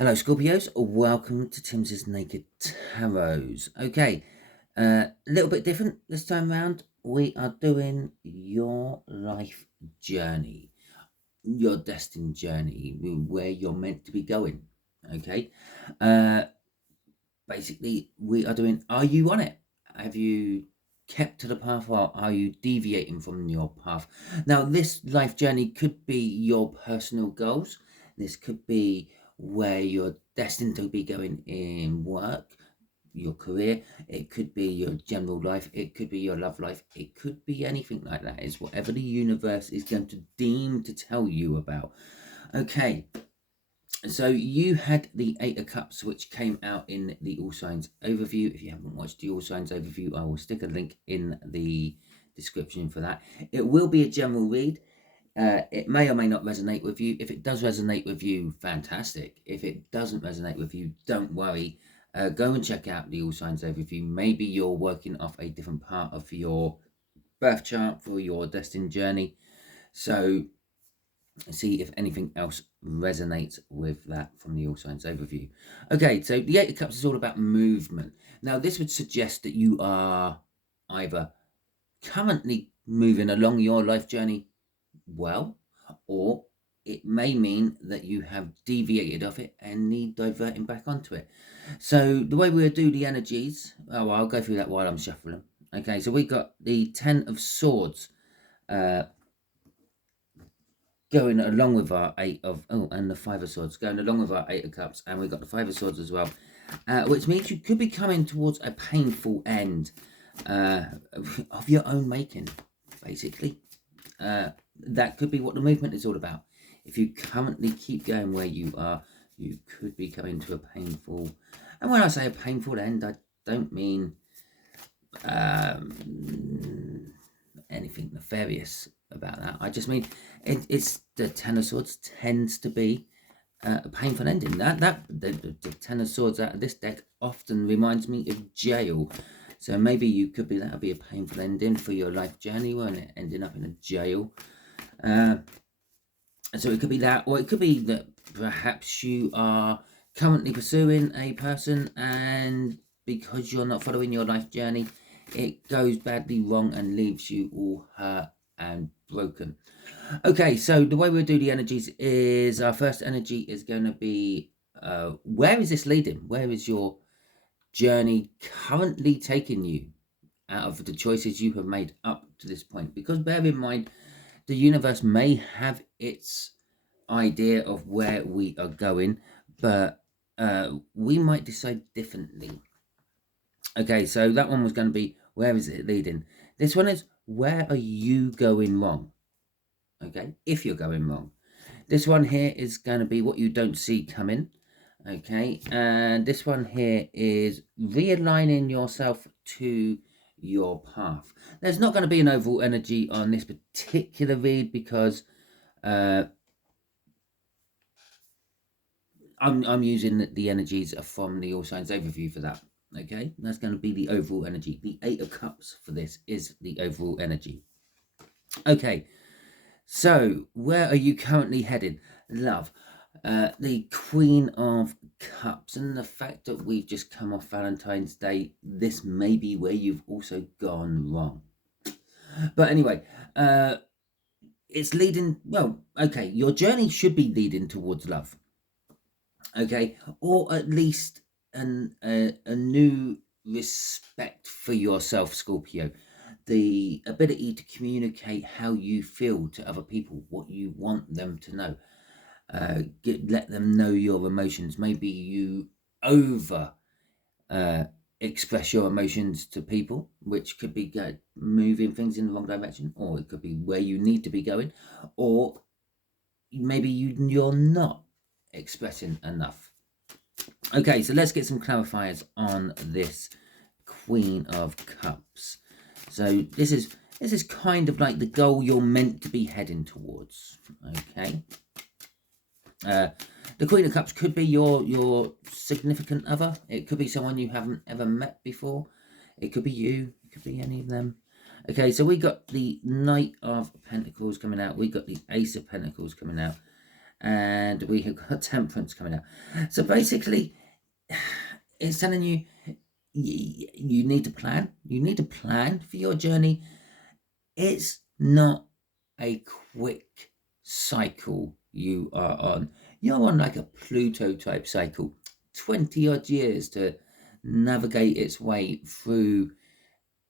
Hello Scorpios, welcome to Timsy Naked Tarots. Okay, a little bit different this time round. We are doing your life journey, your destined journey, where you're meant to be going. Okay, uh, basically we are doing, are you on it? Have you kept to the path, or are you deviating from your path? Now this life journey could be your personal goals. This could be where you're destined to be going in work, your career. It could be your general life. It could be your love life. It could be anything like that. It's whatever the universe is going to deem to tell you about. Okay, so you had the Eight of Cups, which came out in the All Signs overview. If you haven't watched the All Signs overview, I will stick a link in the description for that. It will be a general read. It may or may not resonate with you. If it does resonate with you, fantastic. If it doesn't resonate with you, don't worry. Go and check out the All Signs overview. Maybe you're working off a different part of your birth chart for your destined journey. So see if anything else resonates with that from the All Signs overview. Okay, so the Eight of Cups is all about movement. Now, this would suggest that you are either currently moving along your life journey well, or it may mean that you have deviated off it and need diverting back onto it. So the way we'll do the energies, I'll go through that while I'm shuffling. Okay, so we got the Ten of Swords going along with our and the Five of Swords going along with our Eight of Cups, and we've got the Five of Swords as well, which means you could be coming towards a painful end of your own making, basically. That could be what the movement is all about. If you currently keep going where you are, you could be coming to a painful, and when I say a painful end, I don't mean anything nefarious about that. I just mean it's the Ten of Swords tends to be a painful ending. The Ten of Swords out of this deck often reminds me of jail. So maybe you could be, that'll be a painful ending for your life journey, won't it? Ending up in a jail. So it could be that, or it could be that perhaps you are currently pursuing a person, and because you're not following your life journey, it goes badly wrong and leaves you all hurt and broken. Okay, so the way we'll do the energies is our first energy is going to be where is this leading? Where is your journey currently taking you out of the choices you have made up to this point? Because bear in mind, the universe may have its idea of where we are going, but we might decide differently. Okay, so that one was going to be, where is it leading? This one is, where are you going wrong? Okay, if you're going wrong. This one here is going to be what you don't see coming. Okay, and this one here is realigning yourself to your path. There's not going to be an overall energy on this particular read because I'm using the energies from the All Signs overview for that. Okay, that's going to be the overall energy. The Eight of Cups for this is the overall energy. Okay, so where are you currently heading? Love. The Queen of Cups, and the fact that we've just come off Valentine's Day, this may be where you've also gone wrong. But anyway, it's leading, well, okay, your journey should be leading towards love. Okay, or at least a new respect for yourself, Scorpio. The ability to communicate how you feel to other people, what you want them to know. Let them know your emotions. Maybe you over express your emotions to people, which could be moving things in the wrong direction, or it could be where you need to be going, or maybe you're not expressing enough. Okay, so let's get some clarifiers on this Queen of Cups. So this is kind of like the goal you're meant to be heading towards. Okay. The Queen of Cups could be your significant other. It could be someone you haven't ever met before. It could be you. It could be any of them. Okay, so we got the Knight of Pentacles coming out. We got the Ace of Pentacles coming out. and we have got Temperance coming out. So basically, it's telling you you need to plan. You need to plan for your journey. It's not a quick cycle you are on. You're on like a Pluto type cycle, 20 odd years to navigate its way through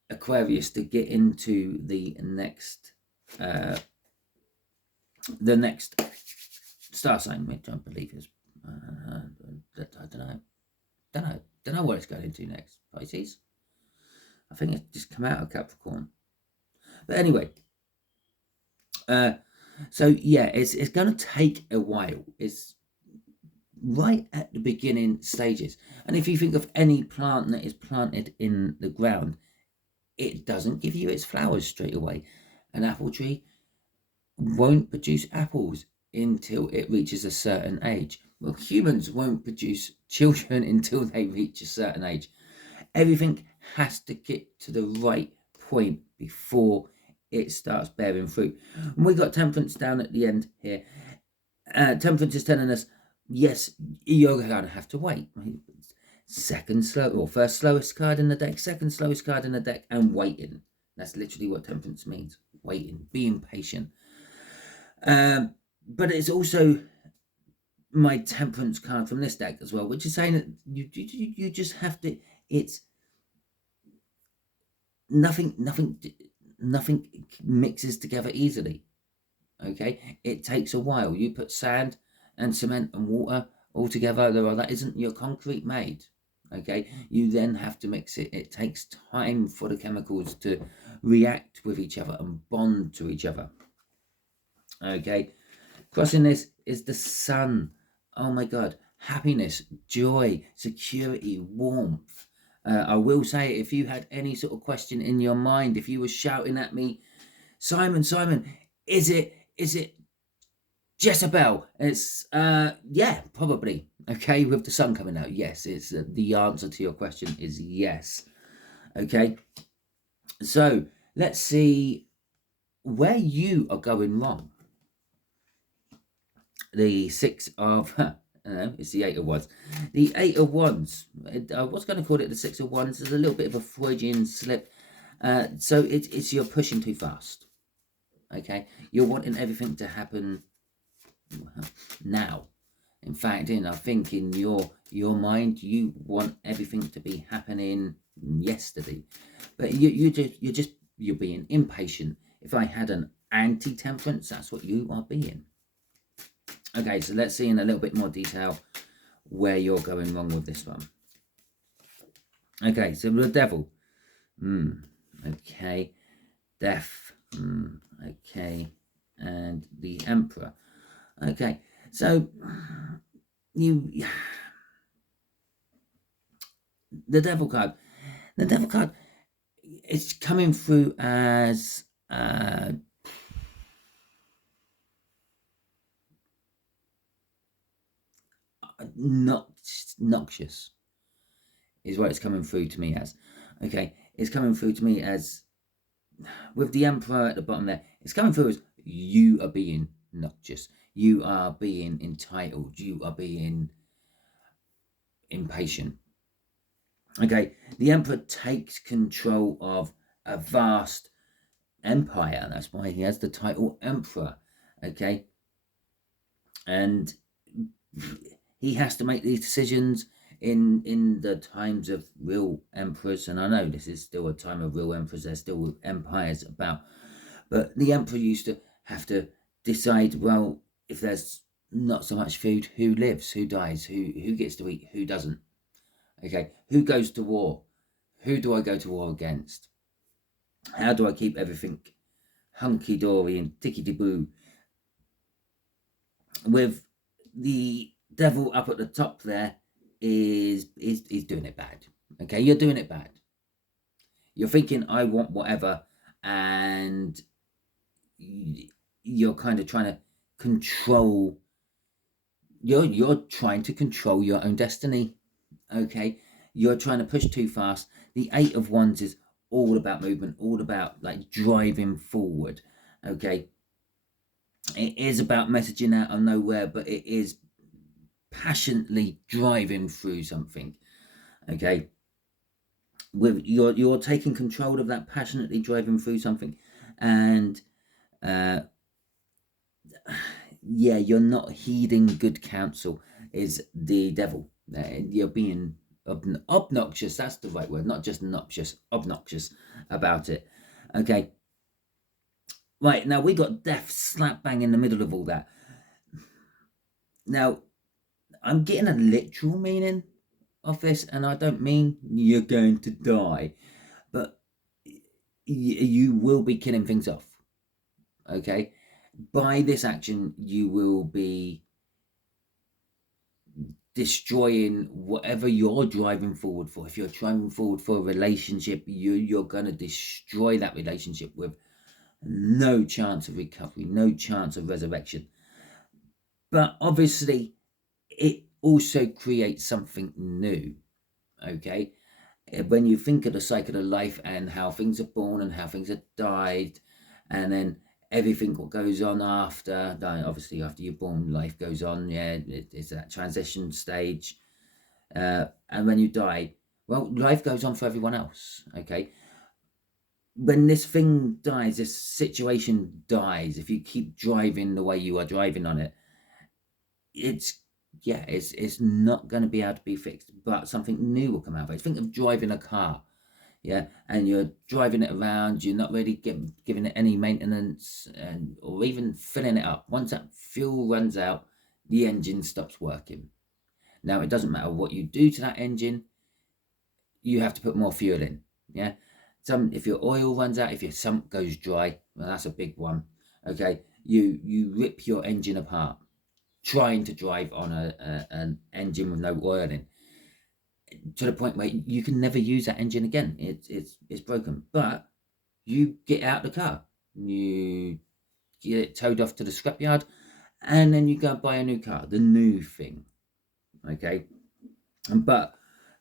Aquarius to get into the next star sign, which I believe is I don't know what it's going into next. Pisces. I think it's just come out of Capricorn. But anyway, so yeah, it's going to take a while. It's right at the beginning stages, and if you think of any plant that is planted in the ground, it doesn't give you its flowers straight away. An apple tree won't produce apples until it reaches a certain age. Well, humans won't produce children until they reach a certain age. Everything has to get to the right point before it starts bearing fruit. And we got Temperance down at the end here. Temperance is telling us, yes, you're going to have to wait. First slowest card in the deck, second slowest card in the deck, and waiting. That's literally what Temperance means. Waiting, being patient. But it's also my Temperance card from this deck as well, which is saying that you just have to. It's nothing mixes together easily. Okay, it takes a while. You put sand and cement and water all together, that isn't your concrete made. Okay, you then have to mix it. It takes time for the chemicals to react with each other and bond to each other. Okay, crossing this is the sun. Oh my God, happiness, joy, security, warmth. I will say, if you had any sort of question in your mind, if you were shouting at me, Simon, is it Jezebel? It's yeah, probably. Okay, with the sun coming out, yes, it's the answer to your question is yes. Okay, so let's see where you are going wrong. The Six of it's the Eight of Wands. The Eight of Wands. I was going to call it the Six of Wands. There's a little bit of a Freudian slip. So it's you're pushing too fast. Okay, you're wanting everything to happen now. In fact, I think in your mind, you want everything to be happening yesterday, but you're being impatient. If I had an anti-temperance, that's what you are being. Okay, so let's see in a little bit more detail where you're going wrong with this one. Okay, so the Devil. Okay, Death. Okay, and the Emperor. Okay, so the Devil card. The Devil card, it's coming through as not noxious is what it's coming through to me as. Okay, it's coming through to me as, with the Emperor at the bottom there, it's coming through as you are being noxious, you are being entitled, you are being impatient. Okay, the Emperor takes control of a vast empire. That's why he has the title Emperor. Okay, and he has to make these decisions in the times of real emperors, and I know this is still a time of real emperors, there's still empires about, but the Emperor used to have to decide, well, if there's not so much food, who lives, who dies, who gets to eat, who doesn't. Okay, who goes to war, who do I go to war against, how do I keep everything hunky-dory and tickety-boo. With the Devil up at the top there is doing it bad. Okay, you're doing it bad. You're thinking, I want whatever, and you're kind of trying to control. You're trying to control your own destiny. Okay, you're trying to push too fast. The Eight of Wands is all about movement, all about like driving forward. Okay, It is about messaging out of nowhere, but it is passionately driving through something. Okay, with you're taking control of that, passionately driving through something, and uh, yeah, you're not heeding good counsel. Is the devil? You're being obnoxious. That's the right word, not just obnoxious. Obnoxious about it. Okay. Right, now we got death slap bang in the middle of all that. Now, I'm getting a literal meaning of this, and I don't mean you're going to die, but you will be killing things off. Okay, by this action, you will be destroying whatever you're driving forward for. If you're driving forward for a relationship, you're going to destroy that relationship with no chance of recovery, no chance of resurrection. But obviously, it also creates something new. Okay, when you think of the cycle of life and how things are born and how things are died, and then everything what goes on after, obviously after you're born, life goes on. Yeah, it's that transition stage, and when you die, well, life goes on for everyone else. Okay, when this thing dies, this situation dies, if you keep driving the way you are driving on it, it's yeah, it's not going to be able to be fixed, but something new will come out of it. Think of driving a car, yeah, and you're driving it around, you're not really giving it any maintenance, and or even filling it up. Once that fuel runs out, the engine stops working. Now, it doesn't matter what you do to that engine, you have to put more fuel in. Yeah, if your oil runs out, if your sump goes dry, well, that's a big one. Okay, you rip your engine apart trying to drive on an engine with no oil in, to the point where you can never use that engine again. It's broken. But you get out the car, you get it towed off to the scrapyard, and then you go buy a new car, the new thing. Okay, but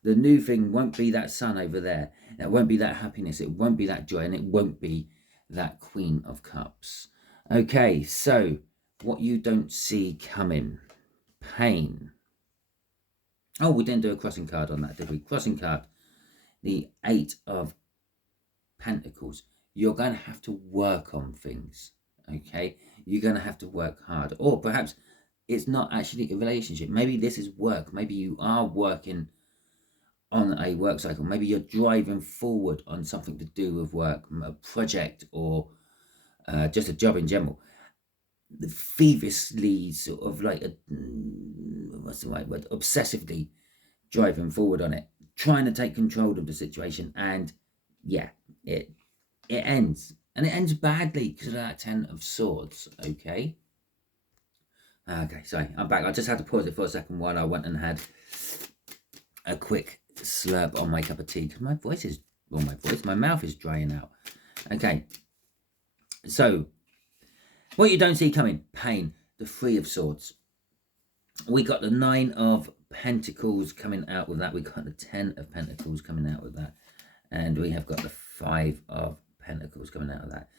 the new thing won't be that sun over there. It won't be that happiness. It won't be that joy, and it won't be that Queen of Cups. Okay, so what you don't see coming, pain. Oh, we didn't do a crossing card on that, did we? Crossing card, the Eight of Pentacles. You're going to have to work on things, okay? You're going to have to work hard. Or perhaps it's not actually a relationship. Maybe this is work. Maybe you are working on a work cycle. Maybe you're driving forward on something to do with work, a project, or just a job in general. Feverishly, sort of like, what's the right word? Obsessively driving forward on it, trying to take control of the situation, and yeah, it ends, and it ends badly because of that Ten of Swords. Okay, sorry, I'm back. I just had to pause it for a second while I went and had a quick slurp on my cup of tea because my mouth is drying out. Okay, so what you don't see coming, pain, the Three of Swords. We got the Nine of Pentacles coming out with that. We got the Ten of Pentacles coming out with that. And we have got the Five of Pentacles coming out of that.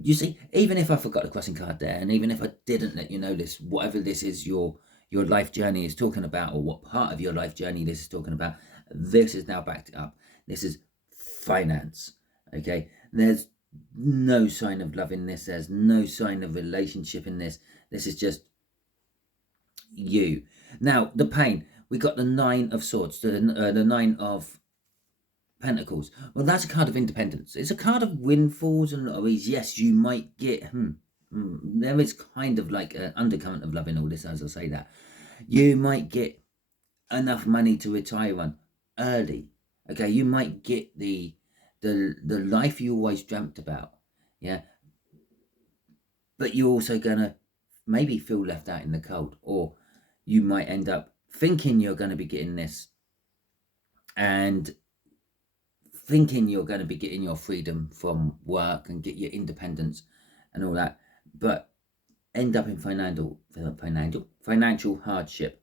You see, even if I forgot the crossing card there, and even if I didn't let you know this, whatever this is your life journey is talking about, or what part of your life journey this is talking about, this is now backed up. This is finance. Okay, there's no sign of love in this. There's no sign of relationship in this. This is just you. Now, the pain. We got the Nine of Swords, the Nine of Pentacles. Well, that's a card of independence. It's a card of windfalls and lotteries. Yes, you might get. There is kind of like an undercurrent of love in all this, as I say that. You might get enough money to retire on early. Okay, you might get the life you always dreamt about. Yeah, but you're also gonna maybe feel left out in the cold, or you might end up thinking you're going to be getting this, and thinking you're going to be getting your freedom from work and get your independence and all that, but end up in financial hardship.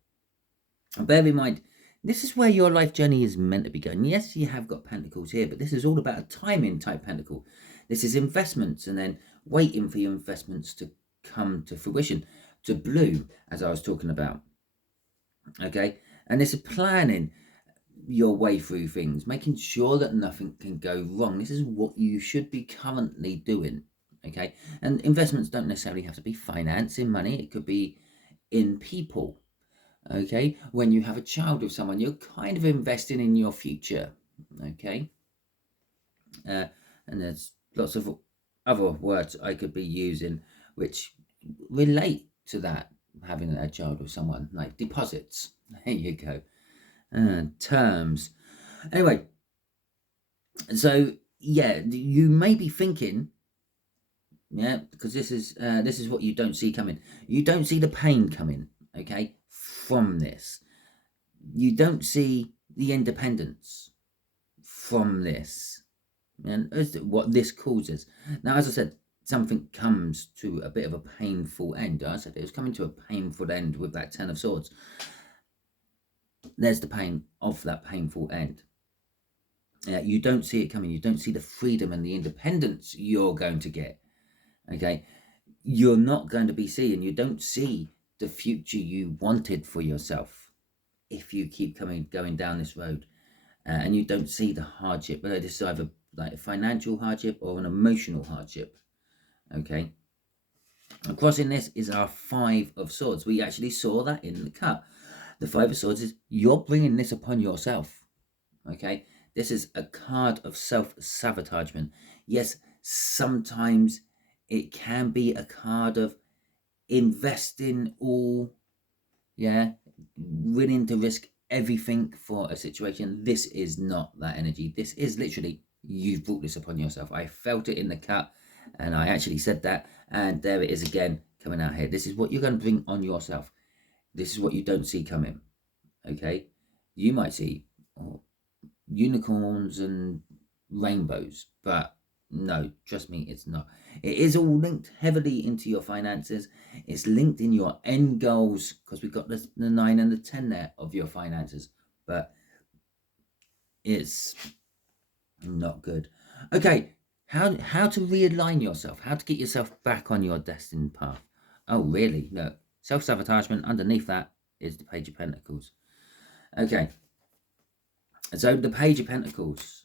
And bear in mind, this is where your life journey is meant to be going. Yes, you have got pentacles here, but this is all about a timing type pentacle. This is investments, and then waiting for your investments to come to fruition, to bloom, as I was talking about. Okay, and it's a planning your way through things, making sure that nothing can go wrong. This is what you should be currently doing. Okay, and investments don't necessarily have to be financing money, it could be in people. Okay, when you have a child with someone, you're kind of investing in your future. Okay, and there's lots of other words I could be using which relate to that, having a child with someone, like deposits. There you go. Terms. Anyway, so yeah, you may be thinking, yeah, because this is what you don't see coming. You don't see the pain coming, okay, from this. You don't see the independence from this, and what this causes. Now, as I said, something comes to a bit of a painful end. I said it was coming to a painful end with that Ten of Swords. There's the pain of that painful end. You don't see it coming. You don't see the freedom and the independence you're going to get. Okay, you're not going to be seeing. You don't see the future you wanted for yourself if you keep going down this road, and you don't see the hardship. But this is either like a financial hardship or an emotional hardship. Okay. And crossing this is our Five of Swords. We actually saw that in the cut. The Five of Swords is you're bringing this upon yourself. Okay. This is a card of self-sabotagement. Yes, sometimes it can be a card of investing all, yeah, willing to risk everything for a situation. This is not that energy. This is literally, you've brought this upon yourself. I felt it in the cut, and I actually said that, and there it is again coming out here. This is what you're going to bring on yourself. This is what you don't see coming. Okay, you might see unicorns and rainbows, but no, trust me, it's not. It is all linked heavily into your finances. It's linked in your end goals, because we've got the 9 and the 10 there of your finances, but it's not good. Okay, how to realign yourself, how to get yourself back on your destined path. Oh, really? Look, self-sabotagement, underneath that is the Page of Pentacles. Okay, so the Page of Pentacles,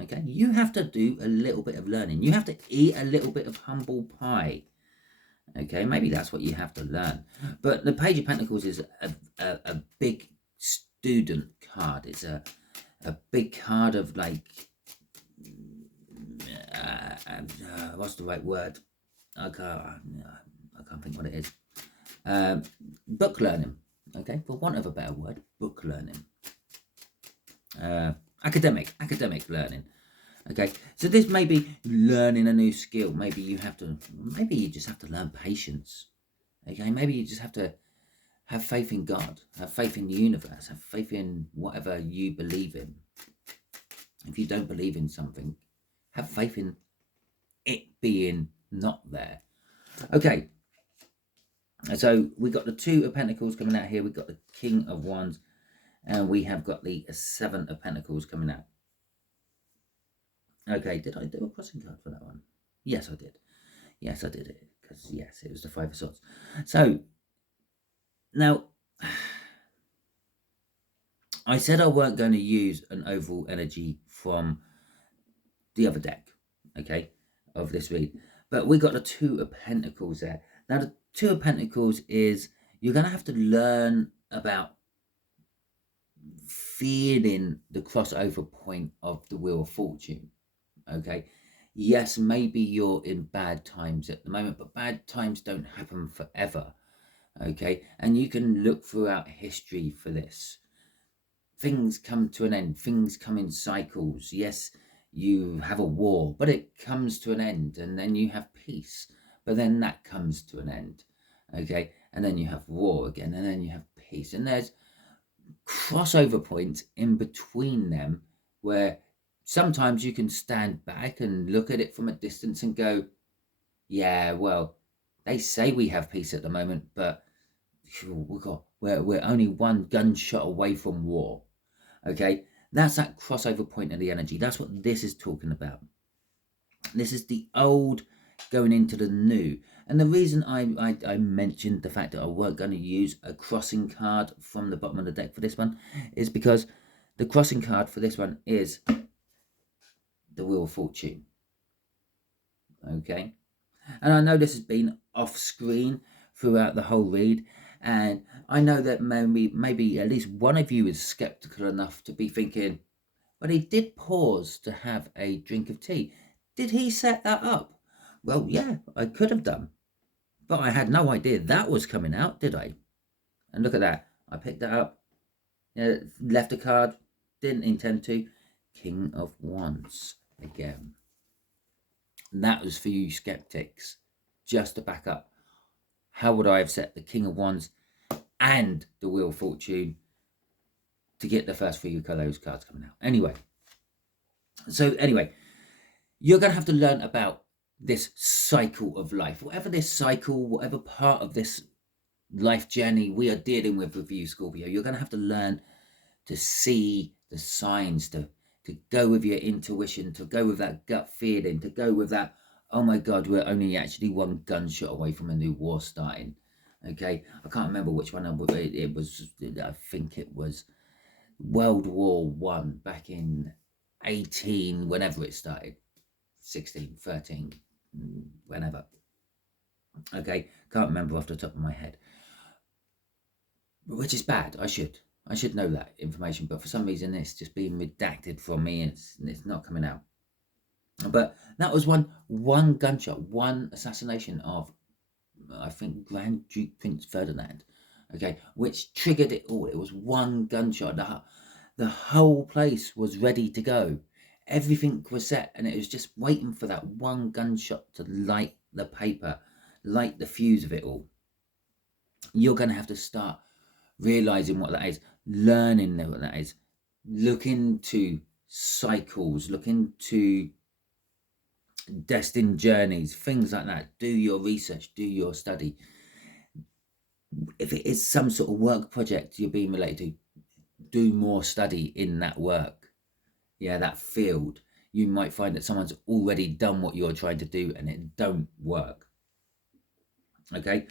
okay, you have to do a little bit of learning. You have to eat a little bit of humble pie. Okay, maybe that's what you have to learn. But the Page of Pentacles is a big student card. It's a big card of like, what's the right word? I can't think what it is. Book learning. Okay, for want of a better word, book learning. Academic learning. Okay, so this may be learning a new skill. Maybe you just have to learn patience. Okay, maybe you just have to have faith in God, have faith in the universe, have faith in whatever you believe in. If you don't believe in something, have faith in it being not there. Okay, so we got the Two of Pentacles coming out here. We've got the King of Wands, and we have got the Seven of Pentacles coming out. Okay, did I do a crossing card for that one? Yes, I did. Yes, I did it, because yes, it was the Five of Swords. So now, I said I weren't going to use an overall energy from the other deck, okay, of this read, but we got the Two of Pentacles there. Now, the Two of Pentacles is you're going to have to learn about feeling the crossover point of the Wheel of Fortune. Okay, yes, maybe you're in bad times at the moment, but bad times don't happen forever. Okay, and you can look throughout history for this. Things come to an end, things come in cycles. Yes, you have a war, but it comes to an end, and then you have peace, but then that comes to an end. Okay, and then you have war again, and then you have peace, and there's crossover points in between them where sometimes you can stand back and look at it from a distance and go, yeah, well, they say we have peace at the moment, but we're only one gunshot away from war. Okay, that's that crossover point of the energy. That's what this is talking about. This is the old going into the new. And the reason I mentioned the fact that I weren't going to use a crossing card from the bottom of the deck for this one is because the crossing card for this one is the Wheel of Fortune. Okay, and I know this has been off screen throughout the whole read, and I know that maybe at least one of you is skeptical enough to be thinking, but he did pause to have a drink of tea. Did he set that up? Well, yeah, I could have done, but I had no idea that was coming out, did I? And look at that, I picked that up, left a card, didn't intend to. King of Wands again. And that was for you skeptics, just to back up. How would I have set the King of Wands and the Wheel of Fortune to get the first 3 of those cards coming out? Anyway, you're going to have to learn about this cycle of life. Whatever this cycle, whatever part of this life journey we are dealing with you, Scorpio, you're going to have to learn to see the signs, to go with your intuition, to go with that gut feeling, to go with that, oh my God, we're only actually one gunshot away from a new war starting. Okay, I can't remember which one it was. I think it was World War One back in 18, whenever it started, 16, 13, whenever. Okay, can't remember off the top of my head, which is bad. I should know that information, but for some reason it's just being redacted from me, and it's not coming out. But that was one gunshot, one assassination of, I think, Grand Duke Prince Ferdinand, okay, which triggered it all. It was one gunshot. The whole place was ready to go. Everything was set, and it was just waiting for that one gunshot to light the paper, light the fuse of it all. You're going to have to start realizing what that is, learning what that is, look into cycles, look into destined journeys, things like that. Do your research, do your study. If it is some sort of work project you're being related to, do more study in that work, that field. You might find that someone's already done what you're trying to do and it don't work, okay,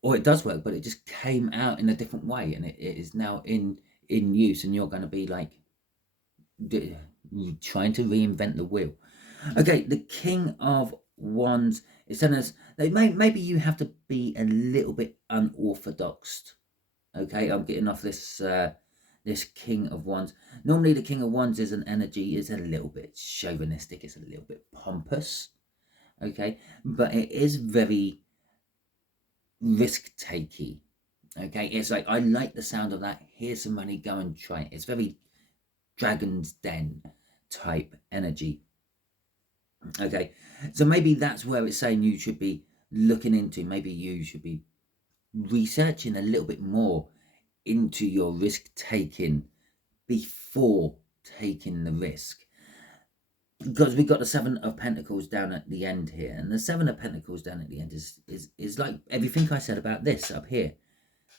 or it does work but it just came out in a different way, and it is now in use, and you're going to be like trying to reinvent the wheel. Okay, the King of Wands is telling us that maybe you have to be a little bit unorthodox. Okay, I'm getting off this this King of Wands. Normally the King of Wands is an energy, is a little bit chauvinistic, it's a little bit pompous, okay, but it is very risk-takey. Okay, it's like, I like the sound of that, here's some money, go and try it. It's very Dragon's Den type energy. Okay, so maybe that's where it's saying you should be looking into, maybe you should be researching a little bit more into your risk taking before taking the risk, because we've got the Seven of Pentacles down at the end here, and the Seven of Pentacles down at the end is like everything I said about this up here.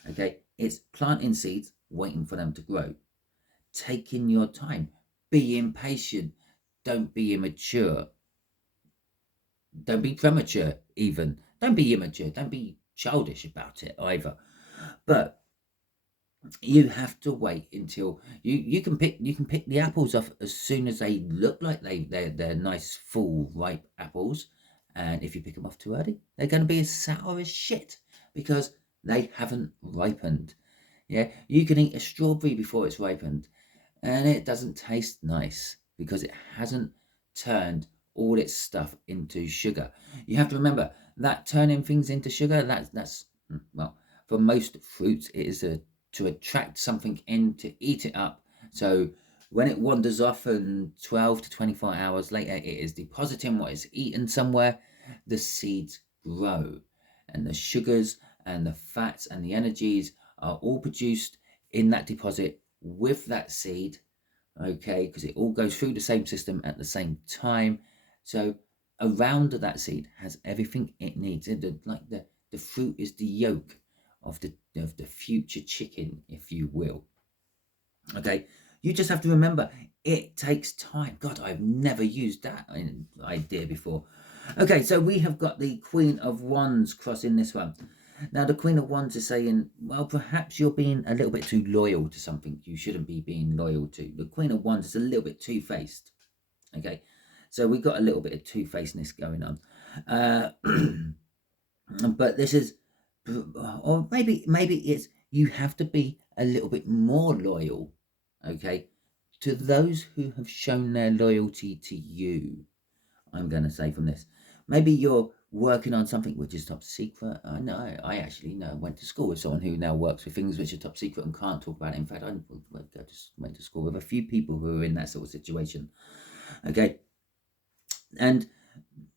Okay, it's planting seeds, waiting for them to grow, taking your time, being patient, don't be immature, don't be premature, even don't be immature, don't be childish about it either, but you have to wait until you can pick the apples off as soon as they look like they're nice full ripe apples, and if you pick them off too early, they're going to be as sour as shit because they haven't ripened. You can eat a strawberry before it's ripened and it doesn't taste nice because it hasn't turned all its stuff into sugar. You have to remember that turning things into sugar, that's well, for most fruits it is to attract something in, to eat it up. So when it wanders off and 12 to 24 hours later it is depositing what is eaten somewhere, the seeds grow, and the sugars and the fats and the energies are all produced in that deposit with that seed, okay, because it all goes through the same system at the same time. So around that seed has everything it needs. The fruit is the yolk of the future chicken, if you will. Okay, you just have to remember it takes time. God, I've never used that idea before. Okay, so we have got the Queen of Wands crossing this one. Now, the Queen of Wands is saying, well, perhaps you're being a little bit too loyal to something you shouldn't be being loyal to. The Queen of Wands is a little bit two-faced. Okay, so we've got a little bit of two-facedness going on. But this is, or maybe it's, you have to be a little bit more loyal, okay, to those who have shown their loyalty to you. I'm going to say from this. Maybe you're working on something which is top secret. I know. I actually know. Went to school with someone who now works with things which are top secret and can't talk about it. In fact, I just went to school with a few people who are in that sort of situation. Okay. And,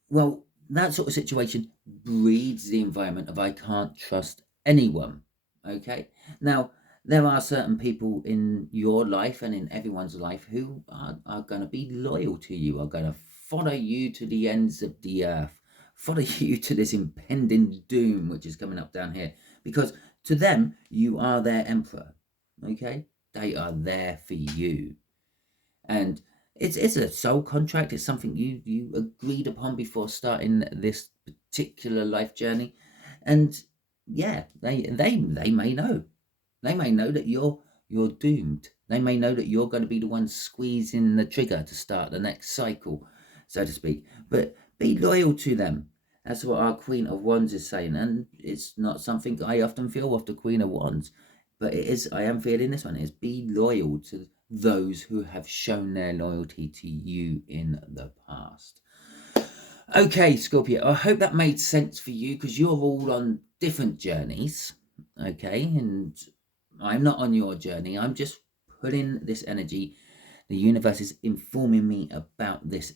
well, that sort of situation breeds the environment of I can't trust anyone. Okay. Now, there are certain people in your life and in everyone's life who are going to be loyal to you, are going to follow you to the ends of the earth, follow you to this impending doom which is coming up down here, because to them you are their emperor. Okay, they are there for you, and it's a soul contract. It's something you agreed upon before starting this particular life journey, and yeah, they may know. They may know that you're doomed. They may know that you're going to be the one squeezing the trigger to start the next cycle, so to speak. But be loyal to them. That's what our Queen of Wands is saying, and it's not something I often feel of the Queen of Wands, but it is. I am feeling this one is be loyal to those who have shown their loyalty to you in the past. Okay, Scorpio, I hope that made sense for you, because you're all on different journeys. Okay, and I'm not on your journey. I'm just putting this energy. The universe is informing me about this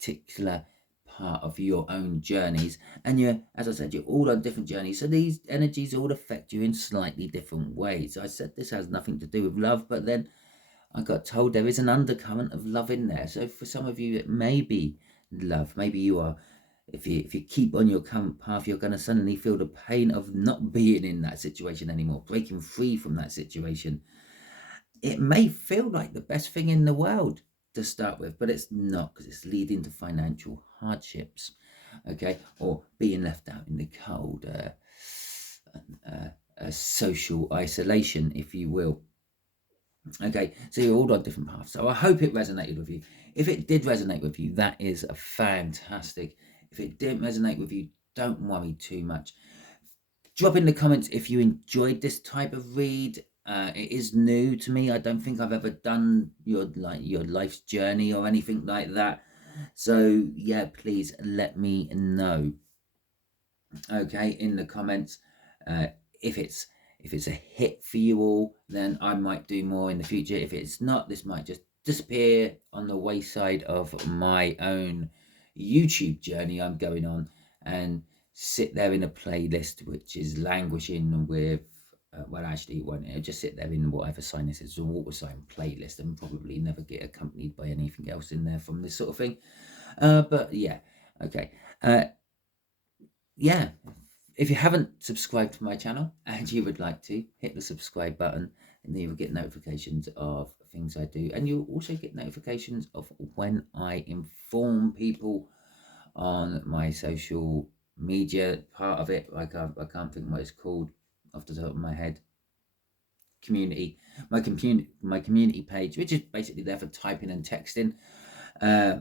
particular part of your own journeys. And you're, as I said, you're all on different journeys. So these energies all affect you in slightly different ways. I said this has nothing to do with love, but then I got told there is an undercurrent of love in there. So for some of you, it may be love. Maybe you are, if you keep on your current path, you're going to suddenly feel the pain of not being in that situation anymore, breaking free from that situation. It may feel like the best thing in the world to start with, but it's not, because it's leading to financial hardships, okay, or being left out in the cold, social isolation, if you will. Okay, so you're all on different paths. So I hope it resonated with you. If it did resonate with you, that is fantastic. If it didn't resonate with you, don't worry too much. Drop in the comments if you enjoyed this type of read. It is new to me. I don't think I've ever done your life's journey or anything like that. So yeah, please let me know. Okay, in the comments, if it's a hit for you all, then I might do more in the future. If it's not, this might just disappear on the wayside of my own YouTube journey I'm going on, and sit there in a playlist which is languishing with, well, actually, it won't. It'll just sit there in whatever sign this is, a water sign playlist, and probably never get accompanied by anything else in there from this sort of thing. But yeah, okay. Yeah, if you haven't subscribed to my channel and you would like to, hit the subscribe button, and then you'll get notifications of things I do, and you'll also get notifications of when I inform people on my social media part of it. I can't think what it's called off the top of my head. Community, my community page, which is basically there for typing and texting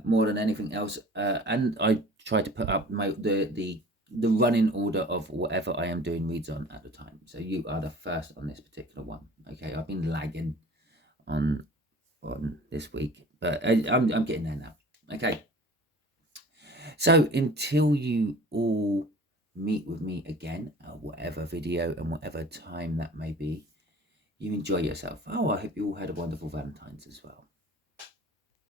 more than anything else, and I try to put up the running order of whatever I am doing reads on at the time. So you are the first on this particular one. Okay, I've been lagging on this week, but I'm getting there now. Okay, so until you all meet with me again, whatever video and whatever time that may be, you enjoy yourself. Oh, I hope you all had a wonderful Valentine's as well.